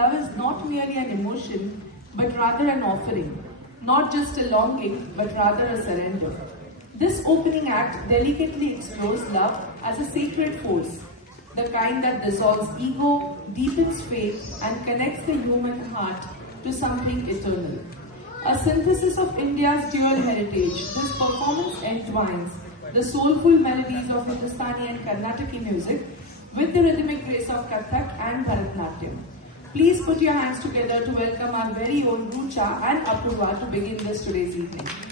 love is not merely an emotion, but rather an offering, not just a longing, but rather a surrender. This opening act delicately explores love as a sacred force, the kind that dissolves ego, deepens faith, and connects the human heart to something eternal. A synthesis of India's dual heritage, this performance entwines the soulful melodies of Hindustani and Carnataki music with the rhythmic grace of Kathak and Bharatanatyam. Please put your hands together to welcome our very own Rucha and Apurva to begin this today's evening.